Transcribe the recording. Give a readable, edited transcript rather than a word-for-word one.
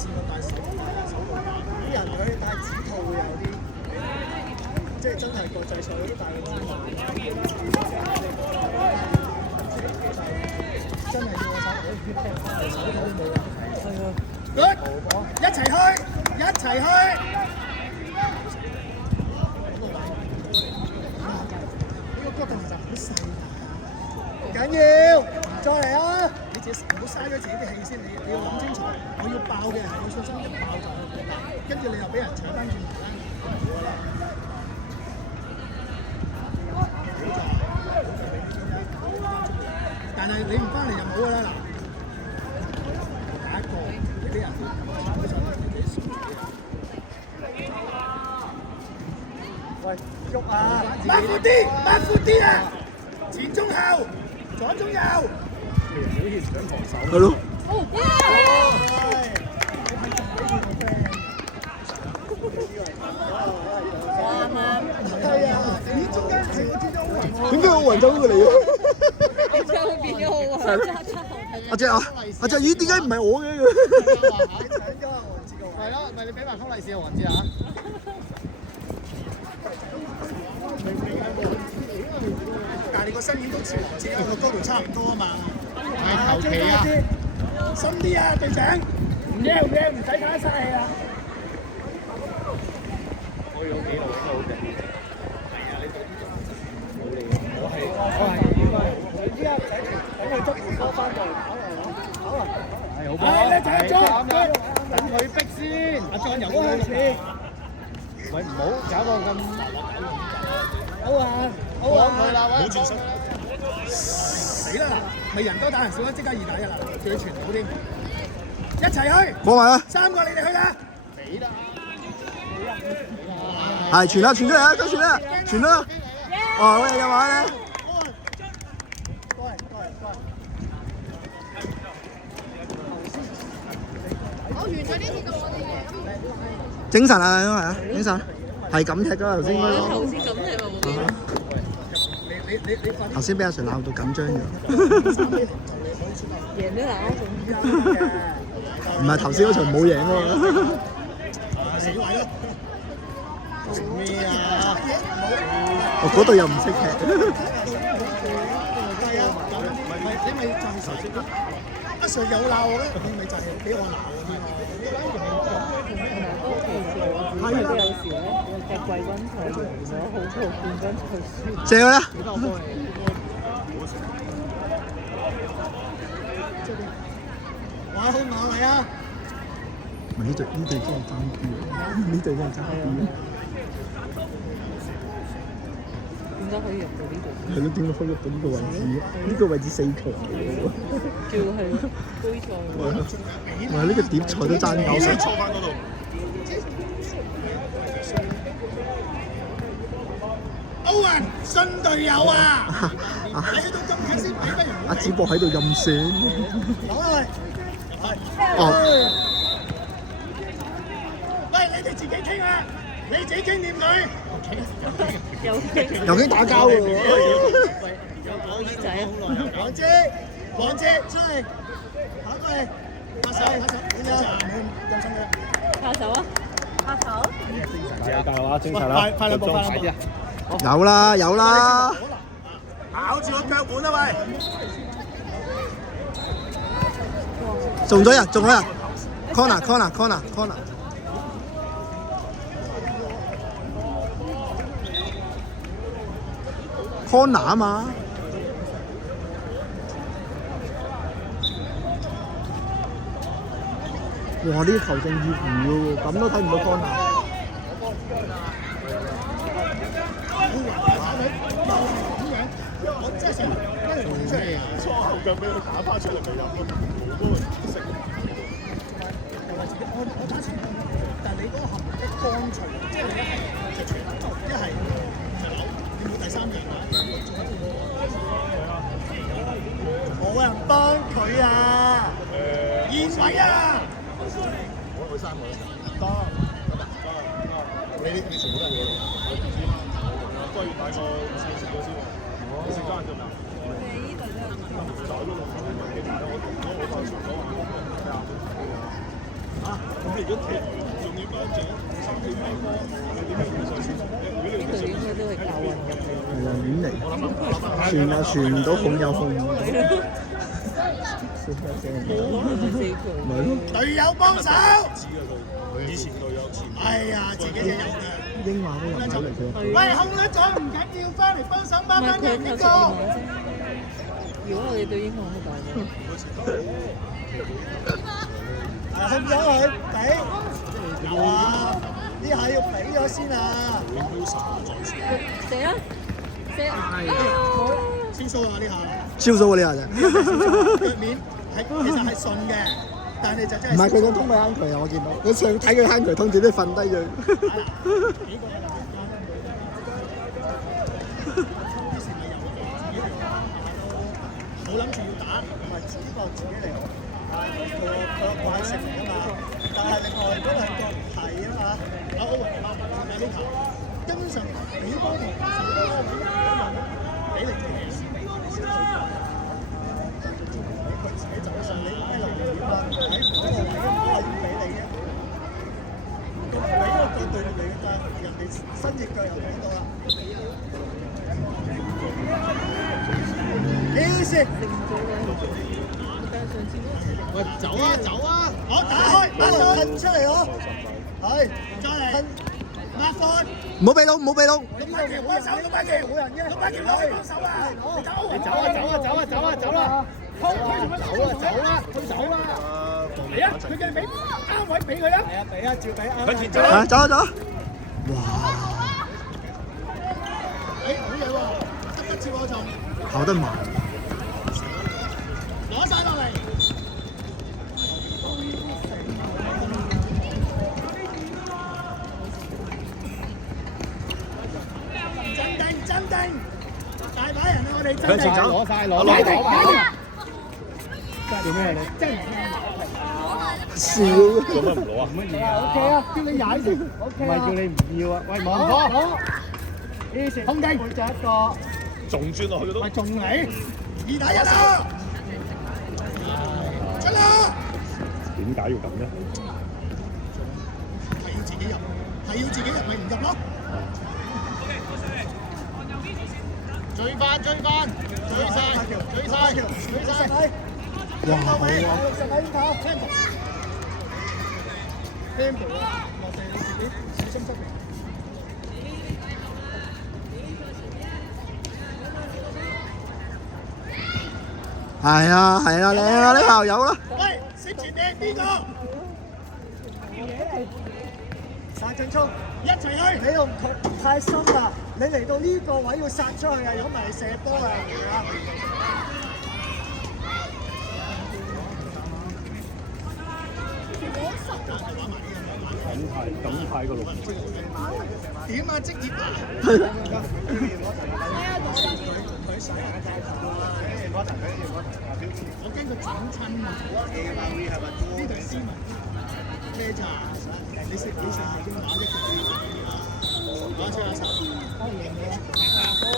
試過戴手啲人佢戴指套會有啲，即係真係國際賽嗰啲戴嘅指套，真係要我手套都冇啊！係啊 ，good， 一齊去，一齊去。呢個角度其實好細，唔緊要，再嚟啊！你自己唔好嘥咗自己啲氣先，你要諗清楚，我要爆嘅係有信心一爆就，跟住你又俾人搶翻轉頭啦。但係你唔翻嚟就冇㗎啦嗱。第一個你啲人搶上嚟你少啲。喂，喐啊！擺闊啲，擺闊啲啊！前中後，左中右。好似想防守。係咯。係啊！咦，中間係我見到雲。點解我雲走過嚟嘅？阿姐啊，阿姐，咦？點解唔係我嘅？係咯，咪你俾埋封利是我知啊！但係你個身影都似黃子欣個高度差唔多啊嘛。係求其啊！深啲啊，隊長！唔驚唔驚，唔使太嘥氣啊！我有幾路應該好勁。係啊，你冇嚟，我係應該。你依家等佢執完波翻過嚟跑嚟，係好波。你睇咗，等佢逼先。阿莊由佢先。喂，唔好搞到咁。好啊，好啊。佢啦，喂。冇自信。死啦嗱，咪人多打人少啦，即刻2打1啦，仲要傳到添。一齊去。過埋啦。3個你哋去啦。死啦！係傳啦，傳出嚟啊！都傳啦，傳啦。哦，喂，有冇咧？我完咗呢次到我哋嘅。精神啊，因為啊，精神係咁踢㗎頭先。頭先咁踢喎。頭先俾阿 Sir 鬧到緊張咗。贏咗啦！唔係頭先嗰場冇贏喎。死位咯！做咩啊？我嗰度又唔識踢。係啊，你咪就係頭先咯。阿 Sir 有鬧我咧，你咪就係俾我鬧嗰啲咯。係啊，有時咧踢季軍賽贏咗好多冠軍賽輸。借佢啦！哇！好馬嚟啊！呢隊真係爭啲啊！呢隊真係爭啲啊！點解可以入到呢度？係咯，點解可以入到呢個位置？呢個位置4強嚟嘅喎。叫係杯賽喎。哇！呢個碟賽都爭夠。想錯翻嗰度。歐文新隊友啊！你去到咁近先俾不如阿子博喺度任選。攞嚟。哦。喂，你哋自己傾啦，你自己傾掂佢。又傾打交喎。有耳仔啊！黃姐出嚟，跑過嚟，拍手，放心嘅。拍手啊！拍手。加油啊！精神啦！快兩步，快啲啊！有啦，有啦。咬住個腳本啊喂！中咗人！corner。corner 啊嘛！哇！呢啲球證熱乎喎，咁都睇唔到 corner。我真係想跟住出嚟，錯後腳俾佢打翻出嚟，咪有個嗰個食。又或者我打前鋒，但係你嗰個含一乾脆，即係你一係直傳，一係扭，你冇第三人啊！冇人幫佢啊！現位啊！我3個多，你全部都係我嚟，不如買個試過先喎。你食翻啫嘛？你呢度都有走咯，我翻傳講話。啊！呢度應該都係教運入嚟。係啊，遠離，傳又傳唔到，控又控唔到。咪咯，隊友幫手。以前隊友前。哎呀，自己就有嘅。英華都入咗嚟佢。喂，控得咗唔緊要，翻嚟幫手掹翻人呢個。如果我哋對英雄好大嘅。控咗佢，俾。有啊，呢下要俾咗先啊。射啊！射啊！超數啊呢下。超數啊呢下就。腳面係其實係順嘅，但係就真係。唔係佢想通佢坑渠啊！我見到，我上睇佢坑渠通，自己瞓低咗。冇諗住要打，唔係只不過自己嚟，佢個慣性嚟㗎嘛。但係另外嗰兩個係啊嘛，歐雲呢球根本上比波同小波比零嘅。佢自己走上你咩路點啊？喺嗰度你都唔係要俾你嘅，咁你嗰個角度嚟㗎咋？人哋伸隻腳又講到啦。幾時？喂，走啊走啊！我打開，馬上噴出嚟我。係，再嚟。抹放。唔好俾窿，唔好俾窿。六百條幫手，600條冇人嘅。600條攞去幫手啊！你走啊走啊走啊走啊走啦！推做乜？走啦走啦，推走啦！嚟啊！佢叫你俾啱位俾佢啊！係啊，俾啊，照俾啊！向前走。走啊走啊！哇！好嘢喎！急得切我仲。跑得慢。攞晒落嚟。鎮定鎮定，大把人啊！我哋鎮定。攞晒攞晒。做咩你？真係笑。做乜唔攞啊？OK 啊，叫你踩先。OK 啊。唔係叫你唔要啊！喂，望哥。呢時空地。就一個。仲轉落去都。喂，仲嚟？2打1啊！出啦！點解要咁咧？係要自己入，係要自己入咪唔入咯？追翻追翻，追晒追晒追晒！哇！好啊！ 60米跑 ，Temple 啊！落地你自己小心執嚟。係啊係啊，靚啊呢校友啦！喂，識前掟邊個？殺進衝，一齊去！你用佢太深啦，你嚟到呢個位要殺出去啊！如果唔係你射波啊！等派個6點啊？職業啊！我驚佢整親啊！呢對斯文咩茶？你食幾成係英華一個月啊？攞出下手。